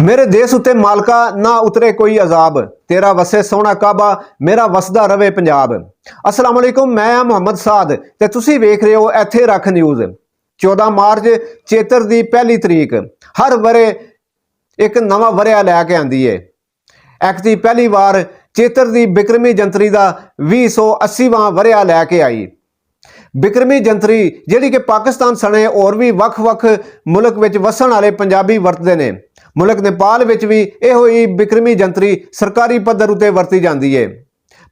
मेरे देश उत्ते मालका ना उतरे कोई अजाब, तेरा वसे सोहना काबा, मेरा वसदा रवे पंजाब। अस्सलाम वालेकुम, मैं मुहम्मद साद ते तुसी वेख रहे हो इत्थे रख न्यूज़। 14 मार्च चेतर दी पहली तरीक हर वरे एक नवा वरिया लैके आंदी है। एक्ट दी पहली बार चेतर दी बिक्रमी जंतरी का 280वां वरिया लैके आई। बिक्रमी जंतरी जिहड़ी कि पाकिस्तान सने होर भी वख-वख मुल्क विच वसन वाले पंजाबी वरतदे ने। मुल्क नेपाल विच भी इहो ही बिक्रमी जंतरी सरकारी पद्धर उत्ते वरती जाती है।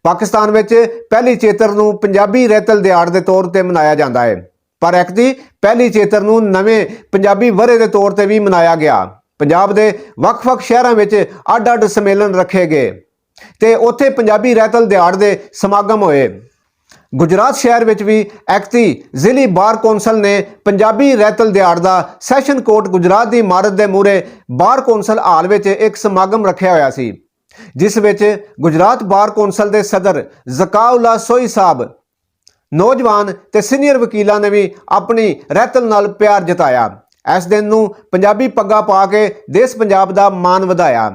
पाकिस्तान विच पहली चेतर नूं पंजाबी रैतल दिहाड़ के तौर पर मनाया जाता है, पर एक दी पहली चेतर नूं नवें पंजाबी वरे के तौर पर भी मनाया गया। पंजाब के वख-वख शहरों में अड-अड सम्मेलन रखे गए ते उत्थे पंजाबी रैतल दिहाड़ के समागम होए। गुजरात शहर में भी एक्ती जिली बार कौंसल ने पंजाबी रैतल दिहाड़ का सैशन कोर्ट गुजरात की इमारत के मूहरे बार कौंसल हाल में एक समागम रखा होया सी, जिस विच गुजरात बार कौंसल के सदर ज़काउल्ला सोई साहब, नौजवान ते सीनियर वकीलों ने भी अपनी रैतल नाल प्यार जताया। इस दिन नूं पंजाबी पग्गा पा के देश पंजाब का मान वधाया।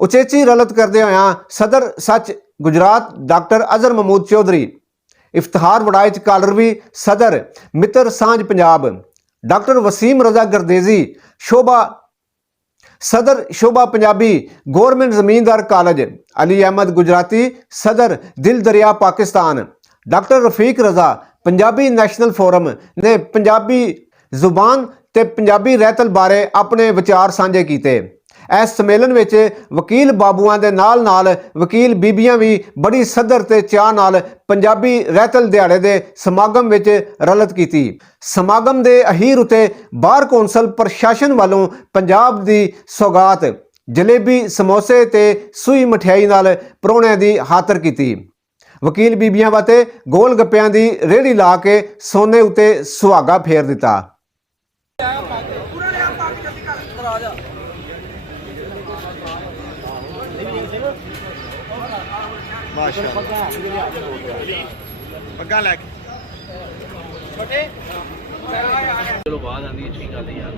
उचेची रलत करदे होया सदर सच गुजरात डॉक्टर अजहर महमूद चौधरी, इफ्तिखार वड़ाइच कालरवी सदर मित्र सांझ पंजाब, डॉक्टर वसीम रजा गर्देजी शोभा सदर शोभा पंजाबी गौरमेंट जमींदार कॉलेज, अली अहमद गुजराती सदर दिल दरिया पाकिस्तान, डॉक्टर रफीक रजा पंजाबी नेशनल फोरम ने पंजाबी जुबान ते पंजाबी रैतल बारे अपने विचार साझे किए। इस सम्मेलन में वकील बाबुआं दे नाल नाल वकील बीबियां भी बड़ी सदर ते चाह नाल पंजाबी रैतल दिहाड़े दे समागम में रलत की। समागम दे अहीर उते बार कौंसल प्रशासन वालों पंजाब दी सौगात जलेबी समोसे ते सूई मठियाई नाल परौणियां दी हातर की। वकील बीबियां वाते गोल गप्पियां दी रेहड़ी ला के सोने उते सुहागा फेर दिता। पग्गा लैके चलो बात आती अच्छी गल है यार,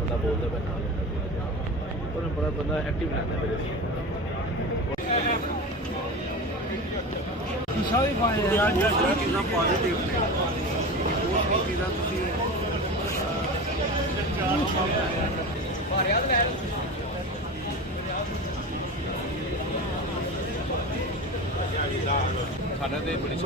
बंदा बोलता पे बड़ा बंदा एक्टिव रहता है। सारी पाए यार कितना पॉजिटिव खाना दे बड़ी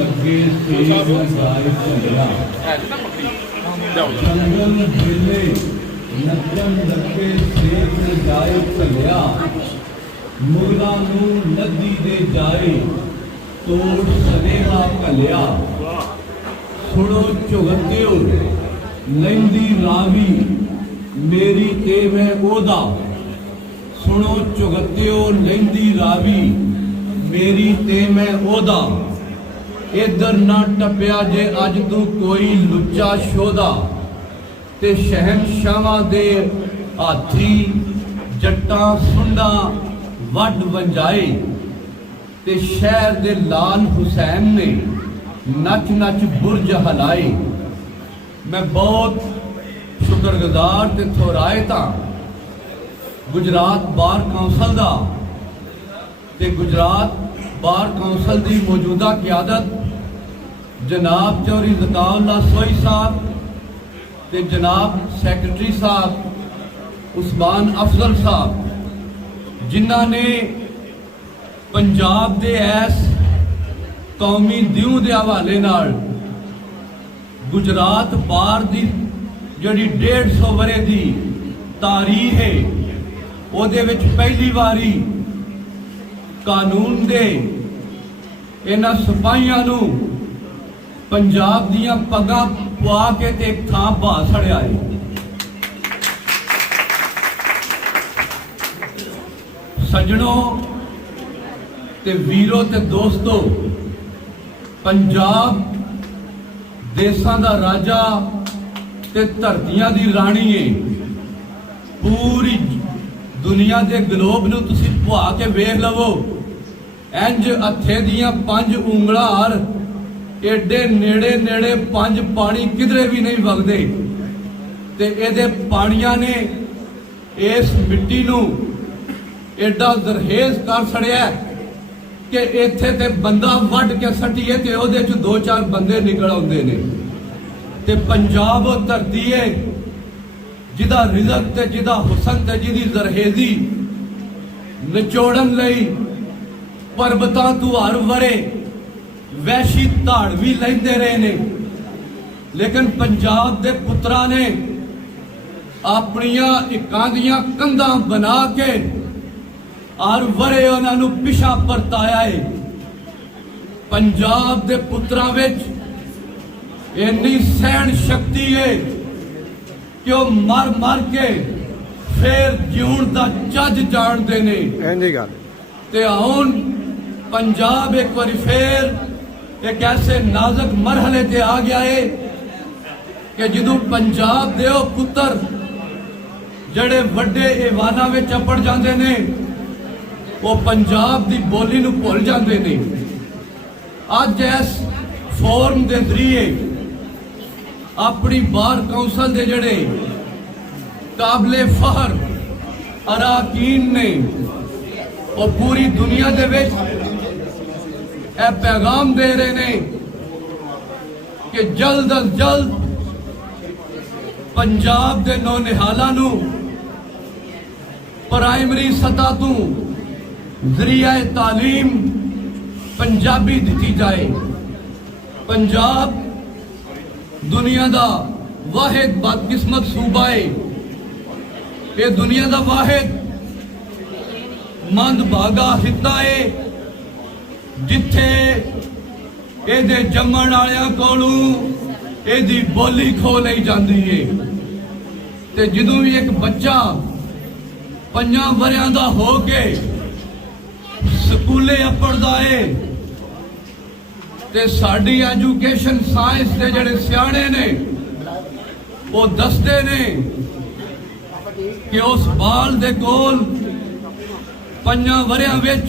लगे जंगल ढिले नचन लगे सेब लगाए चलिया, मुगलों नूं नदी दे जाए तोड़ सनेहा कलिया। सुनो चुगतियो लैंदी रावी मेरी ते मैं ओदा, सुनो चुगतियो लैंदी रावी मेरी ते मैं ओदा। इधर ना टप्या जे अज तू कोई लुच्चा शोधा, ते शहनशाहां दे हाथी जट्टां सुंडा वड वंजाए, ते शहर दे लाल हुसैन ने नच नच बुरज हलाए। मैं बहुत शुक्रगुजार ते थोरायता गुजरात बार कौंसल दा ते गुजरात बार कौंसल की मौजूदा क्यादत जनाब चौधरी ज़काउल्ला सोई साहब ते जनाब सैक्रटरी साहब उस्मान अफजल साहब, जिन्हों ने पंजाब के ऐस कौमी दिऊ के हवाले नाल गुजरात बार की जी 150 वरे की तारीख है, ਉਹਦੇ ਵਿੱਚ ਪਹਿਲੀ ਵਾਰੀ ਕਾਨੂੰਨ ਦੇ ਇਹਨਾਂ ਸਿਪਾਹੀਆਂ ਨੂੰ पंजाब दियां पगां पवा के ते एक थां बहा छड़िया है। सजनों ते वीरों ते दोस्तों, पंजाब देसां दा राजा ते धरतियां दी रानी है। पूरी दुनिया दे ग्लोब नूं तुसीं भुआ के वेख लवो, इंज हत्थे दियां 5 ਉਂਗਲਾਂ हर एडे नेड़े नेड़े 5 पानी किधरे भी नहीं वगदे ते एदे पानियां ने इस मिट्टी नूं एडा जरहेज कर छड़िया कि इत्थे ते बंदा वड्ड के सट्टीए ते ओहदे च 2-4 बंदे निकल आउंदे ने। ते पंजाब वो धरती है जिदा रिजक ते जिदा हुसन ते जिदी जरहेजी निचोड़न लई पर्वतां तू हर वरे वैशी धाड़ भी लेंदे रहे ने, लेकिन पंजाब दे पुत्रा ने अपनियां इकां दियां कंधां बना के हर वरे उन्हां नूं पिछा परताया है। पंजाब दे पुत्रा विच इन्नी सहन शक्ति है कि वह मर मर के फिर जीउण दा जज जाणदे ने। ते हुण पंजाब एक बार फिर एक ऐसे नाजुक मरहले ते आ गया है कि जदों पंजाब दे पुत्र जड़े वड्डे ईवाना में चपड़ जाते ने, वो पंजाब दी बोली नूं भुल जाते ने। अज इस फोरम के जरिए अपनी बार कौंसल के जड़े काबले फहर अराकीन ने, वो पूरी दुनिया दे विच यह पैगाम दे रहे ने कि जल्द अज जल्द पंजाब के नौनिहालां नूं प्राइमरी सतह तू जरिया तालीम पंजाबी दी जाए। पंजाब दुनिया का वाहिद बदकिस्मत सूबा है, ये दुनिया का वाहिद मंदभागा हिस्सा है जिथे एदे जम्मण वालियां कोलों एदी बोली खो लई जाती है। ते जदों भी एक बच्चा 5 वरियां दा हो के स्कूले अपड़दा है ते साडी एजुकेशन साइंस के जड़े सियाणे ने वो दसदे ने कि उस बाल दे कोल 5 वरियां विच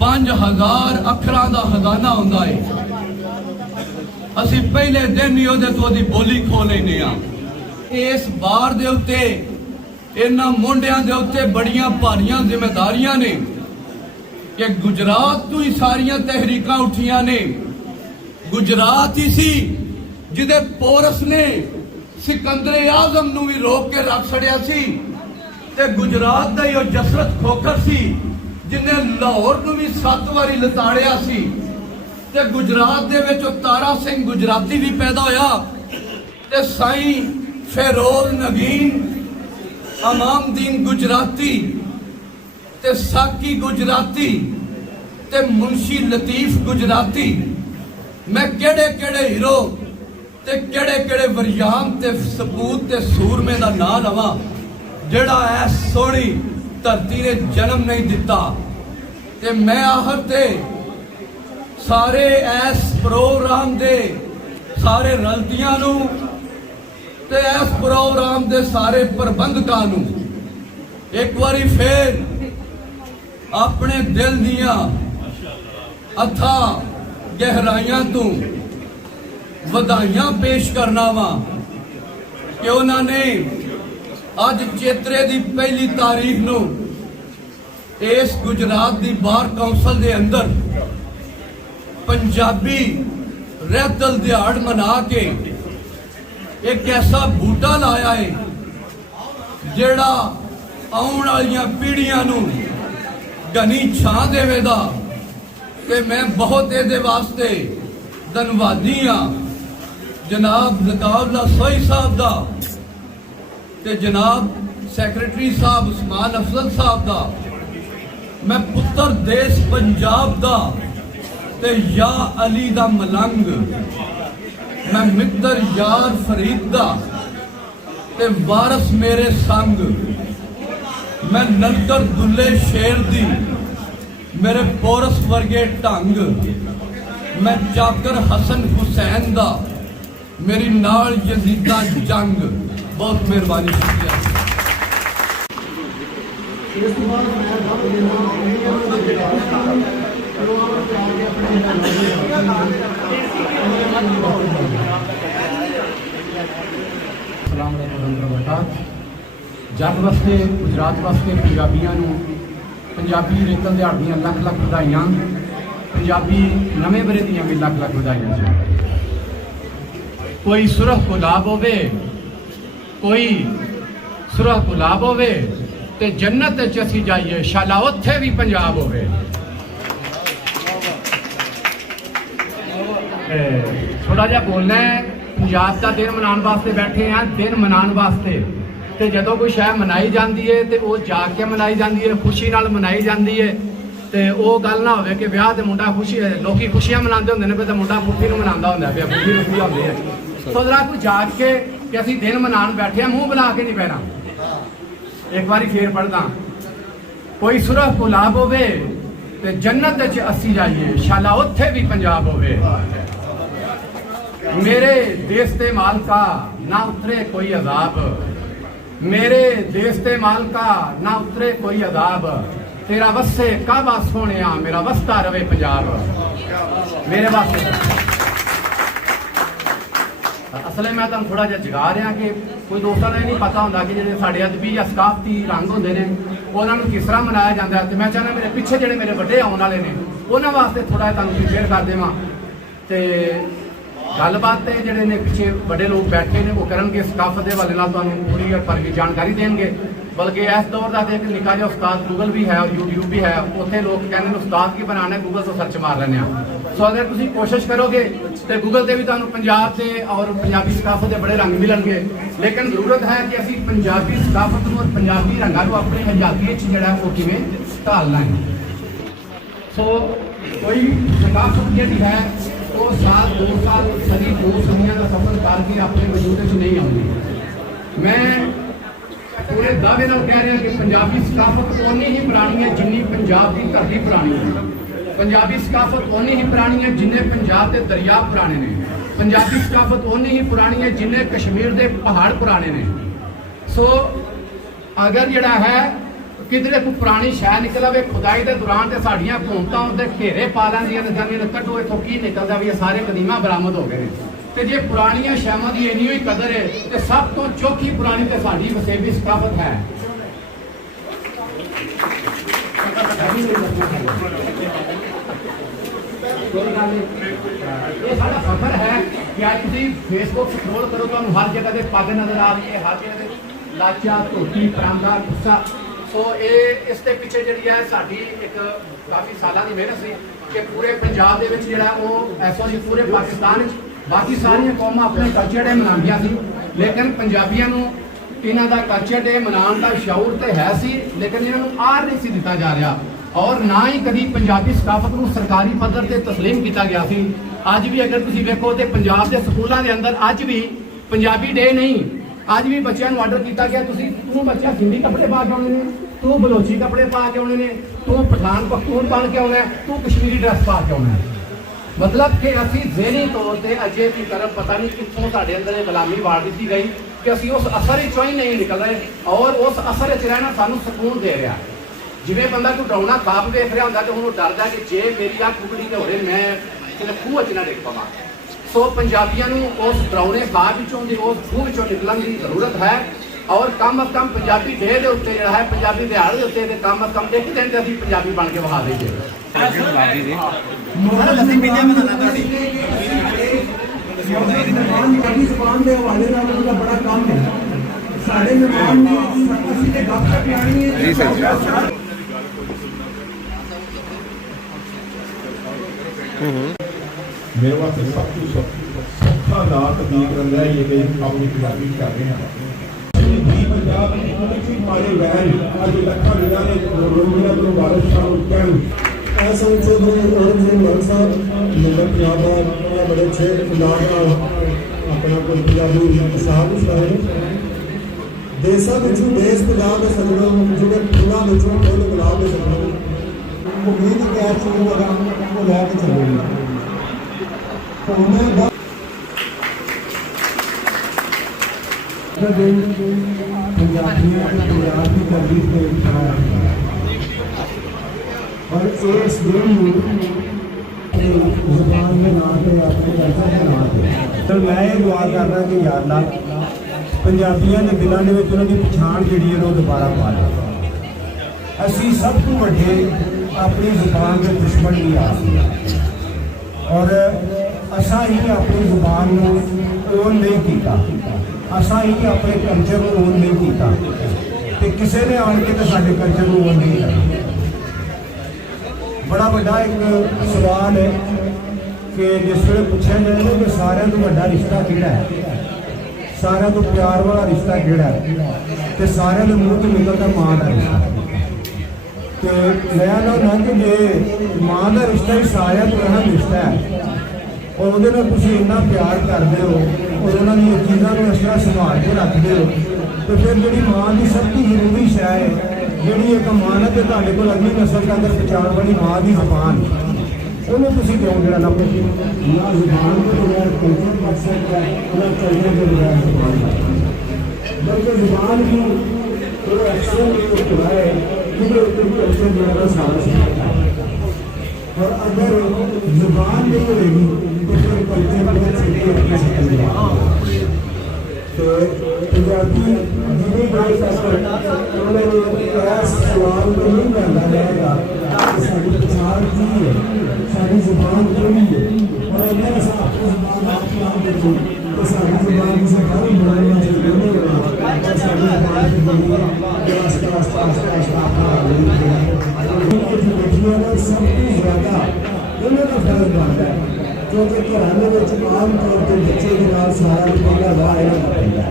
5000 अखरां दा खजाना हुंदा है। असीं पहले दिन ही ओहदे तो ओहदी बोली खो लैने आ। इस बार दे उत्ते इन्हां मुंडियां दे उत्ते बड़ियां भारियां जिम्मेदारियां ने कि गुजरात तो ही सारियां तहरीकां उठियां ने। गुजरात ही सी जिदे पोरस ने सिकंदर आजम नूं भी रोक के रख छड़िया सी ते गुजरात दा ही ओह जसरत खोखर सी जिन्हें लाहौर नूं भी 7 वारी लताड़िया सी। ते गुजरात दे विच तारा सिंह गुजराती भी पैदा होया ते साईं फेरोज नगीन, अमामदीन गुजराती ते साकी गुजराती ते मुंशी लतीफ गुजराती। मैं केड़े केड़े हीरो ते केड़े केड़े वरियाम ते सपूत ते सूरमे दा नां लवां जेड़ा ऐ सोहनी धरती ने जन्म नहीं दिता। ते मैं आहर ते सारे इस प्रोग्राम दे सारे रलतियां नूं ते इस प्रोग्राम दे सारे प्रबंधकां नूं एक बारी फिर अपने दिल दियां अथा गहराइयां तो वधाइयां पेश करना वा कि उन्होंने अज चेतरे की 1 तारीख नूं इस गुजरात की बार कौंसल के अंदर पंजाबी रहतल दिहाड़ मना के एक ऐसा बूटा लाया है जेड़ा आउण वालियां पीढ़ियां नूं घनी छां देवेगा। कि मैं बहुत ये वास्ते धन्नवादी हाँ जनाब ज़काउल्ला सोई साहब का ते जनाब सैक्रटरी साहब उस्मान अफजल साहब का। मैं पुत्र देश पंजाब का ते या अली दा मलंग, मैं मित्र यार फरीद दा ते वारस मेरे संग, मैं नंदर दुल्ले शेर दी मेरे पोरस वर्गे ढंग, मैं जाकर हसन हुसैन दा मेरी नाल यजीदा जंग। बहुत मेहरबानी, शुक्रिया। जग वास्ते गुजरात वास्ते पंजाबियों पंजाबी रेतन दिहाड़ दी लख लख बधाइयां, पंजाबी नवे बरे दियां भी लख लख बधाइयां। कोई सुरख गुलाब होवे, कोई सुरख गुलाब होवे ते जन्नत च असीं जाइए, शाला उत्थे भी पंजाब होवे। थोड़ा जिहा बोलना है, पंजाब का दिन मनाने वास्ते बैठे हैं, दिन मनाने वास्ते। तो जो कोई शह मनाई जाती है तो वह जाग के मनाई जाती है, खुशी नाल मनाई जाती है। तो वो गल ना हो कि ब्याह तो मुंडा खुशी, लोग खुशियां मनाते होंगे ने, तो मुंडा पुट्ठी नूं मनांदा हुंदा है, पुट्ठी रुट्ठी होंदी है। तो जरा कोई जाग के कि असीं दिन मनाने बैठे हैं, मुँह बना के नहीं बहना। एक बारी फिर पढ़दा, कोई सुरख गुलाब होवे ते जन्नत च असीं जाइए, शाला उत्थे भी पंजाब होवे। मेरे देश ते मालका ना उतरे कोई अजाब, मेरे देश ते मालका ना उतरे कोई अजाब, तेरा वस्से काबा सोनिया मेरा वसता रवे पंजाब। मेरे वास्ते असले मैं तुम थोड़ा जिहा जगा रहा कि कोई दोस्तों ने नहीं पता होंगे कि जो साढ़े अदबी या सकाफती रंग होंगे ने उन्होंने किस तरह मनाया जाता है। तो मैं चाहना मेरे पिछे जो मेरे बड़े आने वाले ने उन्होंने वास्ते थोड़ा तुम शेयर कर देव। तो गलबात जोड़े ने पिछे बड़े लोग बैठे ने वो करेंगे, सकाफत के हवाले नाल तुहानूं पूरी पर की जानकारी देंगे। बल्कि इस दौर का एक निक्का जिहा उस्ताद गूगल भी है और यूट्यूब भी है, उत्थे लोग कहते हैं उस्ताद की बनाना है, गूगल तो सर्च मार लेने। सो अगर तुम कोशिश करोगे तो गूगल से भी तुहानूं पंजाब के और पंजाबी सकाफत के बड़े रंग मिलणगे। लेकिन जरूरत है कि असीं पंजाबी सकाफत और पंजाबी रंगां नूं अपनी आज़ादी जिहड़ा वो किवें ढालना है। सो कोई सकाफत जिहड़ी है वो साल 2 साल सदी 2 सदियां का सफर करके अपने वजूद च नहीं आती। मैं पूरे दावे नाल कह रहा कि पंजाबी सकाफत उन्नी ही पुरानी है जिन्नी पंजाब की धरती पुरानी है। पंजाबी सकाफत उन्नी ही पुरानी है जिन्ने पंजाब के दरिया पुराने ने। पंजाबी सकाफत उन्नी ही पुरानी है जिन्ने कश्मीर के पहाड़ पुराने ने। सो अगर जिहड़ा है किधरे कोई पुरानी शह निकल आए खुदाई के दौरान तो साड़ियाँ हुकूमतां उहदे घेरे पा लैंदियां ने, जानिए कड्डो इत्थों की निकलदा भी सारे कदीमा बरामद हो गए हैं। तो जे पुरानिया शहावां की इन्नी ही कदर है तो सब तो चौखी पुरानी तो साडी वसेबी सकाफत है। ये साडा सफर है कि आज तुसीं फेसबुक स्क्रॉल करो तो हर जगह से पग नजर आ रही है, हर जगह लाचा धोती परांदा गुस्सा। सो ये इसके पिछे जी है साडी एक काफ़ी सालों की मेहनत सी कि पूरे पंजाब के जिहड़ा वो ऐसा जी पूरे पाकिस्तान बाकी सारिया कौमां अपने कल्चर डे मनांदियां सी, लेकिन पंजाबियों नूं इन्हां दा कल्चर डे मनाउण दा शऊर तो है सी, लेकिन इन्हां नूं आर नहीं सी दिता जा रहा और ना ही कभी पंजाबी सकाफत नूं सरकारी पद्धर ते तस्लीम किया गया सी। अज भी अगर तुसीं वेखो तो पंजाब के स्कूलों के अंदर अज भी पंजाबी डे नहीं, अज भी बच्चों को आर्डर किया गया तू बच्चा हिंदी कपड़े पा के आने ने, तू बलोची कपड़े पा के आने ने, तू पठान पख्तून बन के आना है, तू कश्मीरी ड्रैस पा के आना है। मतलब कि असी ज़हनी तौर पर अजे की तरफ पता नहीं कितों साढ़े अंदर गुलामी वाड़ दी गई कि असी उस असर चो ही नहीं निकल रहे और उस असर रहना सानू सुकून दे रहा। जिवें बंदा कोई डरावना ख्वाब देख रहा होंगे तो उन्होंने डरदा कि जे मेरी अख उगड़ी तो हो रही मैं किसी खूह च ना डिग पवां। सो पंजाबियों को उस डरावने ख्वाब उस खूह चो निकलने की जरूरत है और कम अज कम पंजाबी डे के उत्ते जो है पंजाबी दिहाड़ के उत्ते कम अज कम एक दिन अभी पंजाबी बन के विखा दीजिए। बड़ा काम है साढ़े मेहमान मेरे वास्ते सब कुछ सौखा लात दीप रंगा ये कि अपनी पंजाबी कर रहे हैं। मारे वैन अज लखा लोगों ने रोमिया तो वारिस साहब कहन संसद औरंगजेब साहब नंबर पंजाब बड़े अच्छे अंदाज नाल अपना कोई पंजाबी साहब सुनाए देशा विचों देश पंजाब के सजणों जिहड़े फुल्लां विचों फुल गुलाब के सजणों उम्मीद कैद शुरू होगा वो लैके चलोगे पंजाबियों के पंजाब की तकलीफ को उठाया और इस दिन जुबान में ना के अपने कल्चर में ना के तो मैं ये दुआ करना कि या अल्लाह पंजाबियों के दिलों में उन्होंने पछाण जी है दोबारा पा ले असी सब तो वड्डे अपनी जुबान के दुश्मन नहीं आ और असा ही अपनी जुबान को ओन नहीं किया असा ही अपने कल्चर को ओन नहीं किया तो किसी ने आन के तो साढ़े कल्चर को ओन नहीं किया बड़ा बड़ा एक सवाल है कि जिस वे पूछा जाए कि सारे तो बड़ा रिश्ता किहड़ा है सारे तो प्यार वाला रिश्ता किहड़ा है तो सारे के मूँह तो निकलता माँ का रिश्ता तो मैं ना कि जे माँ का रिश्ता ही सारे तो अहम रिश्ता है और वो इन्ना प्यार करते हो और उन्होंने चीज़ों को इस तरह संभाल के रखते हो तो फिर जी माँ की सब तो जरूरी शह है जी एक अमानत है तुहाडे कोल अगली नस्ल के अंदर पहचान वाली माँ की जुबान उन्हें तुसीं क्यों गिरा ना ना जुबान के बगैर कल्चर बच सकता है ना कल्चर के बगैर जुबान बल्कि जुबान की एक्शन है कल्चर जो है सारा सकता है और अगर जुबान नहीं रहेगी तो फिर कल्चर बदल सकती है तो पंजाबी जिन्हें गल उन्होंने सवाल तो नहीं करना रहेगा कि साड़ी पछाण की है साड़ी जुबान केड़ी है और अगर अस अपनी जुबान आप नाम देखो तो साड़ी जुबान की सरकारी बनाने चाहिए नहीं होगा और साड़ी जुबान की बनी आस्ते आस्ते आस्ते आस्ते अपना बेटियों का सबसे ज़्यादा उन्होंने फर्क बनता है क्योंकि घराने में आम तौर पर बच्चे के नाल सारा पहला वाह का पैदा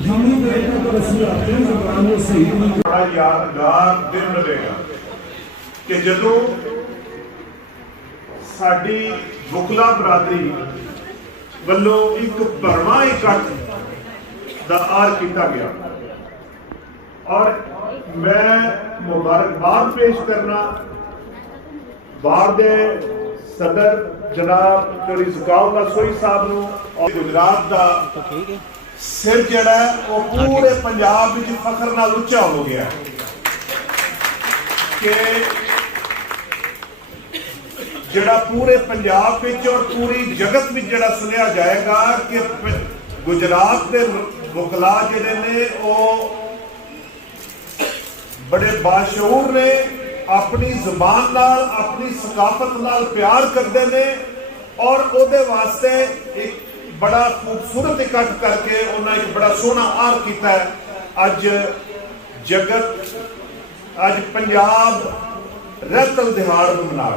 जिन्नी देर तक असीं अपनी जुबान में सही बड़ा यादगार दिन रहेगा कि जदों साडी बुकला बरादरी ਵੱਲੋਂ एक भरवां इकट्ठ ਦਾ ਆਰ ਕੀਤਾ ਗਿਆ और मैं मुबारकबाद पेश करना बाहर दे सदर जनाब चौधरी ज़काउल्लाह सोई साहब नूं और गुजरात का सिर जड़ा वो पूरे पंजाब विच फखर नाल उच्चा हो गया कि जड़ा पूरे पंजाब विच और पूरी जगत में जड़ा सुनिया जाएगा कि गुजरात के वकला जिहड़े ने वो बड़े बाशऊर ने अपनी जुबान नाल अपनी सकाफत नाल प्यार करते हैं और उहदे वास्ते एक बड़ा खूबसूरत इकट्ठ करके उन्हें एक बड़ा सोहना आर किया है अज जगत अज पंजाब रहतल दिहाड़ मना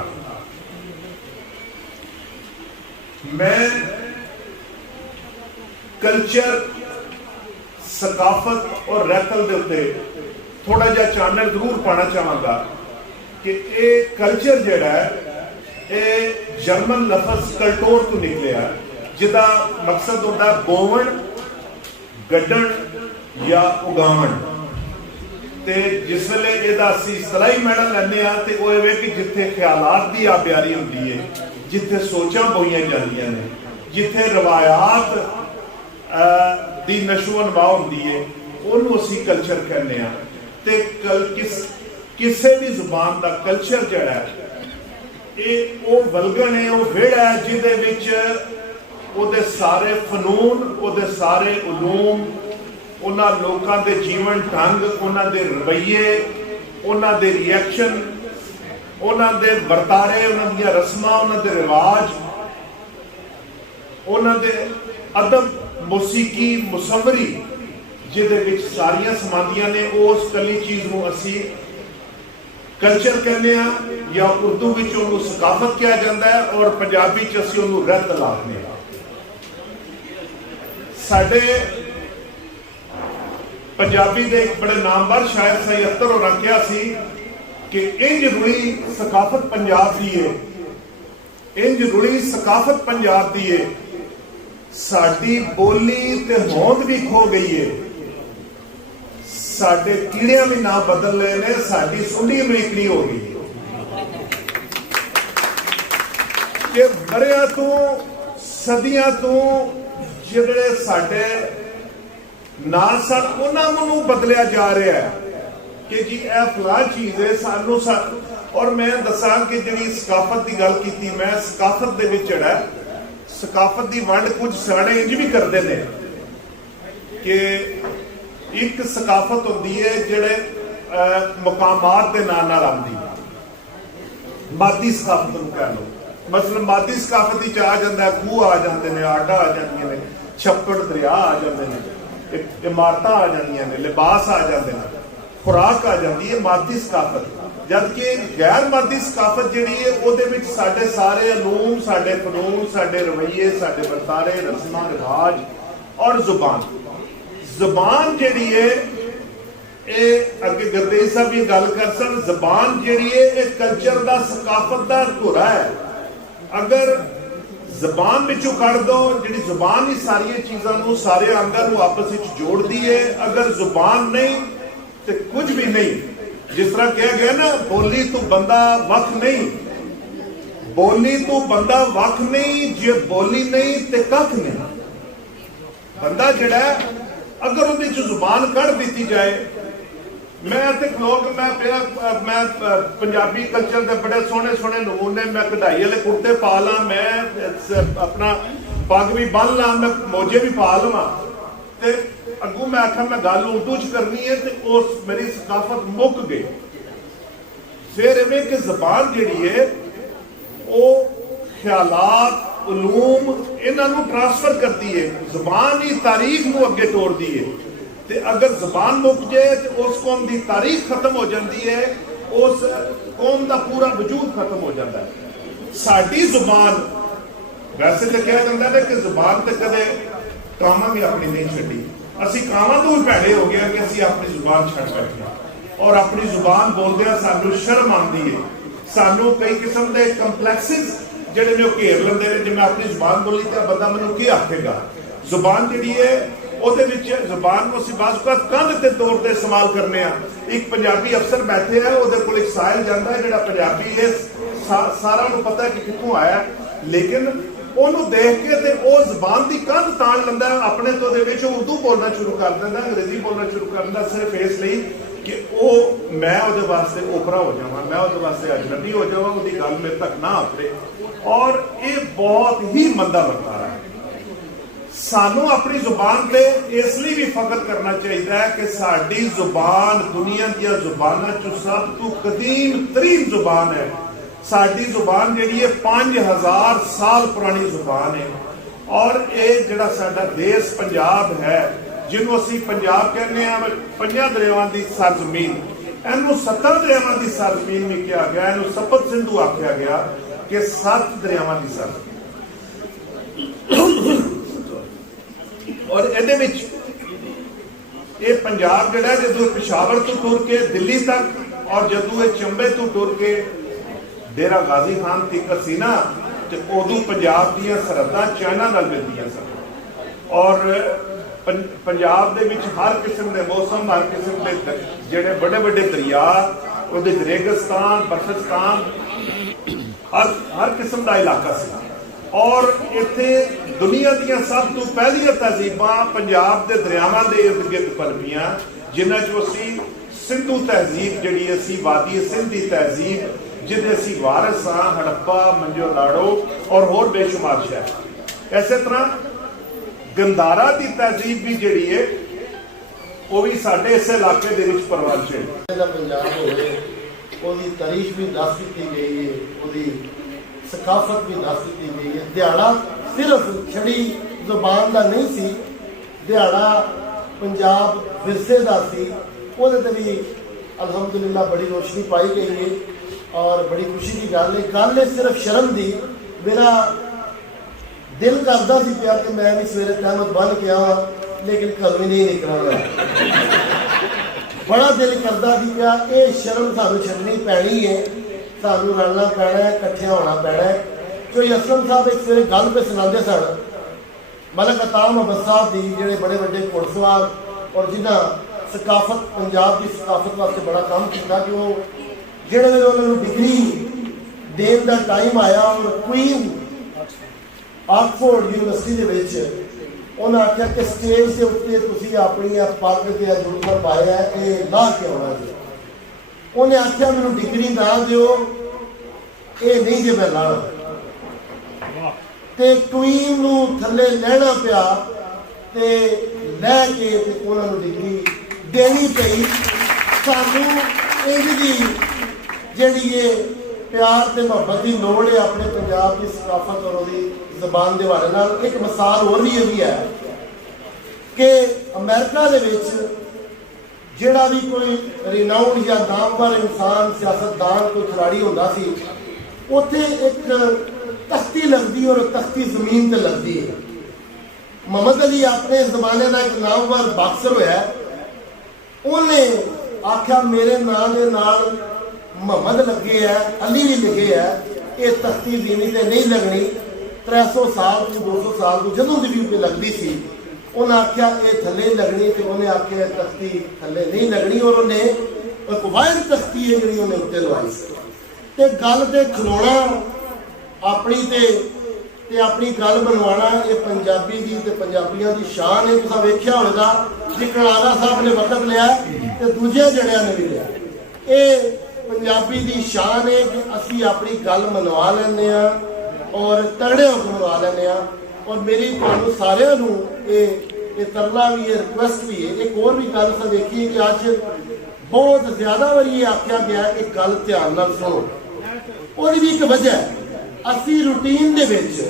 मैं कल्चर सकाफत और रहतल के उत्ते थोड़ा जा चानन जरूर पाना चाहांगा कि ये कल्चर जिहड़ा है ये जर्मन लफज कल्टोर तो निकलिया जिदा मकसद होता है बोवण गड्ढण या उगावण ते जिस वेले इहदा असीं सलाई मैडल लैंदे आ ते ओह इवें कि जिथे ख्यालात दी आबियारी हुंदी है जिथे सोचां बोईयां जांदियां ने जिथे रवायात दी नशो-नमा हुंदी है उहनूं असीं कल्चर कहने आ ते किसी भी जुबान का कल्चर जड़ा है ये वलगन है वो वेड़ा है जिहदे विच ओहदे सारे फनून ओहदे सारे उलूम उन्हां लोकां दे जीवन ढंग उन्हां दे रवैये उन्हां दे रिएक्शन उन्हां दे वर्तारे उन्हां दीयां रस्मां उन्हां दे रिवाज उन्हां दे अदब मौसीकी मुसव्वरी जिहदे विच सारियां समांदियां ने उस कली चीज़ नूं असीं कल्चर कहने या उर्दू विच उहनूं सकाफत कहा जाता है और पंजाबी च असीं उहनूं रहतल आखदे हां साडे पंजाबी दे एक बड़े नामवर शायर सही अख्तर होरां कहा सी कि इंज रुली सकाफत पंजाब दी है, इंज रुली सकाफत पंजाब दी है, साडी बोली ते होंद भी खो गई है, साडे कीड़ियां भी ना बदल रहे ने, साडी सुंडी अमरीकनी हो गई है कि बरिया तो सदियां तो जिहड़े साडे ना सन उन्हां नूं बदलिया जा रहा है कि जी ए फलां चीज़ है सानू और मैं दसां कि जिहड़ी सकाफत की गल कीती, मैं सकाफत दे विच जिहड़ा सकाफत की वंड कुछ सियाणे इंज भी करते हैं कि एक सकाफत होती है जिहड़े मकामात के नाम नाल आउंदी, मादी सकाफत नूं कह लो। मसलन मादी सकाफत विच आ जांदा है, खूह आ जाते हैं, आटा आ जांदियां ने, छप्पड़ दरिया आ जाते हैं, इमारत आ जांदियां ने, लिबास आ जाते हैं, खुराक आ जाती है, मादी सकाफत। जबकि गैर मादी सकाफत जिहड़ी है उहदे विच साडे सारे अलूम, साडे कानून, साडे रवैये, साडे वर्तारे, रस्मां रिवाज और जुबान, जुबान जिहड़ी है अगे गुरदेव साहब भी गल कर सन, जुबान जिहड़ी है एक कल्चर दा सकाफत दा धुरा है। अगर जुबान विचों कढ दो, जिहड़ी जुबान ही सारिया चीज़ां नूं, सारे अंगां नूं आपस विच जोड़दी है, अगर जुबान नहीं तो कुछ भी नहीं। जिस तरह कहा गया ना, बोली तो बंदा वख नहीं, बोली तो बंदा वख नहीं, जे बोली नहीं तो कख नहीं। बंदा जिहड़ा अगर उहदे च जुबान कढ़ दी जाए, मैं लोग मैं पंजाबी कल्चर के बड़े सोहने सोहने नमूने, मैं कढ़ाई वाले कुर्ते पा ला, मैं अपना पग भी बन ला, मैं मोजे भी पा लवा, ते अगू मैं आखा मैं गल उर्दू च करनी है तो उस मेरी सकाफत मुक गई। फिर इवें कि जबान जिहड़ी है वो ख्यालात, उलूम इन्हां नूं ट्रांसफर करती है, जबान ही तारीख नूं अगे तोड़ती है। ते अगर जबान मुक जाए तो उस कौम की तारीख खत्म हो जाती है, उस कौम का पूरा वजूद खत्म हो जाता है। साडी जुबान वैसे तो कहा जाता है कि जुबान तो कदे कामां भी अपनी नहीं छड्डी, असीं कामां तो भी भैड़े हो गया कि असीं अपनी जुबान छड्ड बैठे और अपनी जुबान बोलदे सानू शर्म आती है, सानू कई किस्म के कंपलैक्सिस जिहड़े ने घेर लेंदे ने, जे मैं अपनी जुबान बोली तो बंदा मैनूं की आखेगा। जुबान जिहड़ी है ਉਹਦੇ ਵਿੱਚ ਜ਼ੁਬਾਨ ਨੂੰ ਅਸੀਂ ਬਾਜ਼ ਵਕਤ ਕੰਧ ਤੇ ਤੌਰ ਤੇ ਇਸਤੇਮਾਲ ਕਰਨੇ ਆ। ਇੱਕ ਪੰਜਾਬੀ ਅਫਸਰ ਬੈਠੇ ਆ, ਉਹਦੇ ਕੋਲ ਇੱਕ ਸਾਇਲ ਜਾਂਦਾ ਹੈ ਜਿਹੜਾ ਪੰਜਾਬੀ ਹੈ, ਸਾਰਾ ਨੂੰ ਪਤਾ ਹੈ ਕਿ ਕਿੱਥੋਂ ਆਇਆ, ਲੇਕਿਨ ਉਹਨੂੰ ਦੇਖ ਕੇ ਤੇ ਉਹ ਜ਼ੁਬਾਨ ਦੀ ਕੰਧ ਤਾਣ ਲੈਂਦਾ ਆਪਣੇ ਤੋਂ ਦੇ ਵਿੱਚ, ਉਰਦੂ ਬੋਲਣਾ ਸ਼ੁਰੂ ਕਰ ਦਿੰਦਾ, ਅੰਗਰੇਜ਼ੀ ਬੋਲਣਾ ਸ਼ੁਰੂ ਕਰ ਦਿੰਦਾ, ਸਿਰਫ ਇਸ ਲਈ ਕਿ ਉਹ ਮੈਂ ਉਹਦੇ ਵਾਸਤੇ ਓਪਰਾ ਹੋ ਜਾਵਾਂ, ਮੈਂ ਉਹਦੇ ਵਾਸਤੇ ਅਜਨਬੀ ਹੋ ਜਾਵਾਂ, ਉਹਦੀ ਗੱਲ ਮੇਰੇ ਤੱਕ ਨਾ ਆਵੇ। ਔਰ ਇਹ ਬਹੁਤ ਹੀ ਮੰਦਾ ਵਰਤਾਰਾ ਹੈ। सानू अपनी जुबान पे इसलिए भी फख्र करना चाहिए कि साडी जुबान दुनिया दी जुबानां चों सब तो कदीम तरीन जुबान है। साडी जुबान जिहड़ी है 5000 साल पुरानी जुबान है। और ये जिहड़ा साडा देश पंजाब है, जिन्हों असीं पंजाब कहने आ, 5 दरियावां दी सरजमीन, इहनूं 7 दरियावां दी सरजमीन भी कहा गया, इहनूं सप्त सिंधु आख्या गया कि 7 दरियावां दी सरजमीन। और ਇਹਦੇ ਵਿੱਚ ਇਹ ਪੰਜਾਬ ਜਿਹੜਾ ਜਦੋਂ ਪਿਸ਼ਾਵਰ ਤੋਂ ਟੁਰ ਕੇ ਦਿੱਲੀ ਤੱਕ ਔਰ ਜਦੋਂ ਇਹ ਚੰਬੇ ਤੋਂ ਟੁਰ ਕੇ ਡੇਰਾ ਗਾਜ਼ੀ ਖਾਨ ਤੱਕ ਸੀ ਨਾ, ਤੇ ਉਦੋਂ ਪੰਜਾਬ ਦੀਆਂ ਸਰਹੱਦਾਂ ਚਾਈਨਾ ਨਾਲ ਮਿਲਦੀਆਂ ਸਨ। ਔਰ ਪੰਜਾਬ ਦੇ ਵਿੱਚ ਹਰ ਕਿਸਮ ਦੇ ਮੌਸਮ, ਹਰ ਕਿਸਮ ਦੇ ਜਿਹੜੇ ਵੱਡੇ ਵੱਡੇ ਦਰਿਆ, ਉਹਦੇ ਰੇਗਿਸਤਾਨ, ਬਰਫਿਸਤਾਨ, ਹਰ ਕਿਸਮ ਦਾ ਇਲਾਕਾ ਸੀ। और इत्थे दुनिया दी सब तो पहलियां तहजीबां पंजाब के दरियावां के इर्द गिर्द पलपियां, जिन्हां चों असीं सिंधु तहजीब जिहड़ी असीं वादी सिंध की तहजीब, जिहदे असीं वारिस हां, हड़प्पा, मंजोलाड़ो और होर बेशुमार शहर। इस तरह गंधारा की तहजीब भी जिहड़ी है वो भी साडे इस इलाके दे विच परवान है। पंजाब होवे ओदी तारीख भी दस दी गई है, ओदी सकाफत भी दस दी गई है। दिहाड़ा सिर्फ छड़ी जुबान का नहीं सी, दिहाड़ा पंजाब विरसे का सी, ਉਹਦੇ ਤੇ भी अलहमदुलिल्लाह बड़ी रोशनी पाई गई है और बड़ी खुशी की गल है। गल है सिर्फ शर्म दी, मेरा दिल करता सी पिया कि मैं भी सवेरे तहमत बन के आवां, लेकिन घरों ही नहीं निकलना। ਬੜਾ ਦਿਲ ਕਰਦਾ ਸੀ ਕਿ ਇਹ ਸ਼ਰਮ ਸਾਨੂੰ ਛੱਡਣੀ ਪੈਣੀ ਹੈ, ਸਾਨੂੰ ਰਲਣਾ ਪੈਣਾ ਹੈ, ਇਕੱਠਿਆਂ ਹੋਣਾ ਪੈਣਾ ਹੈ। ਜੋ ਅਸਲਮ ਸਾਹਿਬ ਇੱਕ ਸਵੇਰੇ ਗੱਲ ਤੇ ਸੁਣਾਉਂਦੇ ਸਨ, ਮਲਕ ਅਤਾਮ ਅਹਿਮਦ ਸਾਹਿਬ ਦੀ, ਜਿਹੜੇ ਬੜੇ ਵੱਡੇ ਘੋੜਸਵਾਰ ਔਰ ਜਿਨ੍ਹਾਂ ਸਕਾਫਤ, ਪੰਜਾਬ ਦੀ ਸਕਾਫਤ ਵਾਸਤੇ ਬੜਾ ਕੰਮ ਕੀਤਾ, ਕਿ ਉਹ ਜਿਹੜੇ ਵੇਲੇ ਉਹਨਾਂ ਨੂੰ ਡਿਗਰੀ ਦੇਣ ਦਾ ਟਾਈਮ ਆਇਆ ਔਰ ਕੁਈਨ ਆਕਸਫੋਰਡ ਯੂਨੀਵਰਸਿਟੀ ਦੇ ਵਿੱਚ ਉਹਨਾਂ ਆਖਿਆ ਕਿ ਸਟੇਜ ਦੇ ਉੱਤੇ ਤੁਸੀਂ ਆਪਣੀ ਪੱਗ ਤੇ ਜੁਲਫਰ ਪਾਇਆ, ਇਹ ਲਾ ਕੇ ਆਉਣਾ ਜੀ। ਉਹਨੇ ਆਖਿਆ ਮੈਨੂੰ ਡਿਗਰੀ ਨਾ ਦਿਓ, ਇਹ ਨਹੀਂ ਜੇ ਮੈਂ ਲਾਣਾ। ਤੇ ਕੁਈਨ ਨੂੰ ਥੱਲੇ ਲੈਣਾ ਪਿਆ ਤੇ ਲੈ ਕੇ ਤੇ ਉਹਨਾਂ ਨੂੰ ਡਿਗਰੀ ਦੇਣੀ ਪਈ। ਸਾਨੂੰ ਇਹਦੀ ਜਿਹੜੀ ਇਹ ਪਿਆਰ ਤੇ ਮੁਹੱਬਤ ਦੀ ਲੋੜ ਹੈ ਆਪਣੇ ਪੰਜਾਬ ਦੀ ਸਕਾਫਤ ਔਰ ਉਹਦੀ ਜ਼ਬਾਨ ਦੇ ਬਾਰੇ ਨਾਲ। ਇੱਕ ਮਿਸਾਲ ਹੋਰ ਵੀ ਇਹ ਵੀ ਹੈ ਕਿ ਅਮਰੀਕਾ ਦੇ ਵਿੱਚ ਜਿਹੜਾ ਵੀ ਕੋਈ ਰਿਨਾਊਂਡ ਜਾਂ ਨਾਮਵਰ ਇਨਸਾਨ, ਸਿਆਸਤਦਾਨ, ਕੋਈ ਖਿਡਾਰੀ ਹੁੰਦਾ ਸੀ, ਉੱਥੇ ਇੱਕ ਤਖਤੀ ਲੱਗਦੀ ਔਰ ਤਖਤੀ ਜ਼ਮੀਨ ਤੇ ਲੱਗਦੀ ਹੈ। ਮੁਹੰਮਦ ਅਲੀ ਆਪਣੇ ਜ਼ਮਾਨੇ ਦਾ ਇੱਕ ਨਾਮਵਰ ਬਾਕਸਰ ਹੋਇਆ, ਉਹਨੇ ਆਖਿਆ ਮੇਰੇ ਨਾਂ ਦੇ ਨਾਲ ਮੁਹੰਮਦ ਲੱਗੇ ਹੈ, ਅਲੀ ਵੀ ਲਿਖੇ ਹੈ, ਇਹ ਤਖਤੀ ਜ਼ਮੀਨ ਤੇ ਨਹੀਂ ਲੱਗਣੀ। 300 ਸਾਲ ਤੋਂ 200 ਸਾਲ ਤੋਂ ਜਦੋਂ ਦੀ ਵੀ ਉੱਤੇ ਲੱਗਦੀ ਸੀ, ਉਹਨੇ ਆਖਿਆ ਇਹ ਥੱਲੇ ਲੱਗਣੀ, ਤੇ ਉਹਨੇ ਆਖਿਆ ਤਖਤੀ ਥੱਲੇ ਨਹੀਂ ਲੱਗਣੀ, ਔਰ ਉਹਨੇ ਇੱਕ ਵਾਇਰ ਤਖਤੀ ਹੈ ਜਿਹੜੀ ਉਹਨੇ ਉੱਤੇ ਲਵਾਈ ਸੀ। ਤੇ ਗੱਲ ਤੇ ਖਲੋਣਾ ਆਪਣੀ ਤੇ ਆਪਣੀ ਗੱਲ ਬਣਵਾਉਣਾ, ਇਹ ਪੰਜਾਬੀ ਦੀ ਤੇ ਪੰਜਾਬੀਆਂ ਦੀ ਸ਼ਾਨ ਹੈ। ਤੁਸੀਂ ਵੇਖਿਆ ਹੋਵੇਗਾ ਕਿ ਕਲਾਰਾ ਸਾਹਿਬ ਨੇ ਵਕਤ ਲਿਆ ਤੇ ਦੂਜੇ ਜੜਿਆਂ ਨੇ ਵੀ ਲਿਆ। ਇਹ ਪੰਜਾਬੀ ਦੀ ਸ਼ਾਨ ਹੈ ਕਿ ਅਸੀਂ ਆਪਣੀ ਗੱਲ ਮਨਵਾ ਲੈਂਦੇ ਹਾਂ ਔਰ ਤਗੜੇ ਹੋ ਕੇ ਮਨਵਾ ਲੈਂਦੇ ਹਾਂ। ਔਰ ਮੇਰੀ ਤੁਹਾਨੂੰ ਸਾਰਿਆਂ ਨੂੰ ਇਹ ਤਰਲਾ ਵੀ ਹੈ, ਰਿਕੁਐਸਟ ਵੀ ਹੈ। ਇੱਕ ਹੋਰ ਵੀ ਗੱਲ ਸਾ ਦੇਖੀਏ ਕਿ ਅੱਜ ਬਹੁਤ ਜ਼ਿਆਦਾ ਵਾਰੀ ਇਹ ਆਖਿਆ ਗਿਆ ਕਿ ਗੱਲ ਧਿਆਨ ਨਾਲ ਸੁਣੋ। ਉਹਦੀ ਵੀ ਇੱਕ ਵਜ੍ਹਾ ਹੈ, ਅਸੀਂ ਰੂਟੀਨ ਦੇ ਵਿੱਚ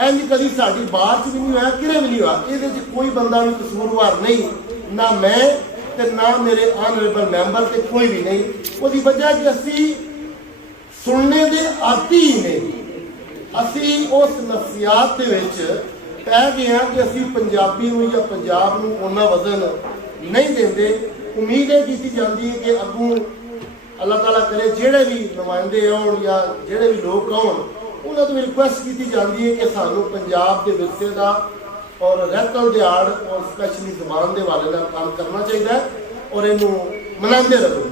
ਇੰਜ ਕਦੀ ਸਾਡੀ ਬਾਤ ਵੀ ਨਹੀਂ ਹੋਇਆ, ਕਿਰੇ ਵੀ ਨਹੀਂ ਹੋਇਆ। ਇਹਦੇ 'ਚ ਕੋਈ ਬੰਦਾ ਵੀ ਕਸੂਰਵਾਰ ਨਹੀਂ, ਨਾ ਮੈਂ ਤੇ ਨਾ ਮੇਰੇ ਆਨਰੇਬਲ ਮੈਂਬਰ ਤੇ ਕੋਈ ਵੀ ਨਹੀਂ। ਉਹਦੀ ਵਜ੍ਹਾ ਕਿ ਅਸੀਂ ਸੁਣਨੇ ਦੇ ਆਦੀ ਹੀ ਨਹੀਂ। ਅਸੀਂ ਉਸ ਨਫਸੀਆਤ ਦੇ ਵਿੱਚ ਪੈ ਗਏ ਹਾਂ ਕਿ ਅਸੀਂ ਪੰਜਾਬੀ ਨੂੰ ਜਾਂ ਪੰਜਾਬ ਨੂੰ ਉਹਨਾਂ ਵਜ਼ਨ ਨਹੀਂ ਦਿੰਦੇ। ਉਮੀਦ ਇਹ ਕੀਤੀ ਜਾਂਦੀ ਹੈ ਕਿ ਅੱਗੋਂ ਅੱਲਾਹ ਤਾਲਾ ਕਰੇ ਜਿਹੜੇ ਵੀ ਨੁਮਾਇੰਦੇ ਆਉਣ ਜਾਂ ਜਿਹੜੇ ਵੀ ਲੋਕ ਆਉਣ, ਉਹਨਾਂ ਤੋਂ ਰਿਕੁਐਸਟ ਕੀਤੀ ਜਾਂਦੀ ਹੈ ਕਿ ਸਾਨੂੰ ਪੰਜਾਬ ਦੇ ਵਿਰਸੇ ਦਾ ਔਰ ਰਹਿਤਲ ਦਿਹਾੜ ਔਰ ਸਪੈਸ਼ਲੀ ਜ਼ਬਾਨ ਦੇ ਵਾਲੇ ਨਾਲ ਕੰਮ ਕਰਨਾ ਚਾਹੀਦਾ ਹੈ ਔਰ ਇਹਨੂੰ ਮਨਾਉਂਦੇ ਰਹੋ।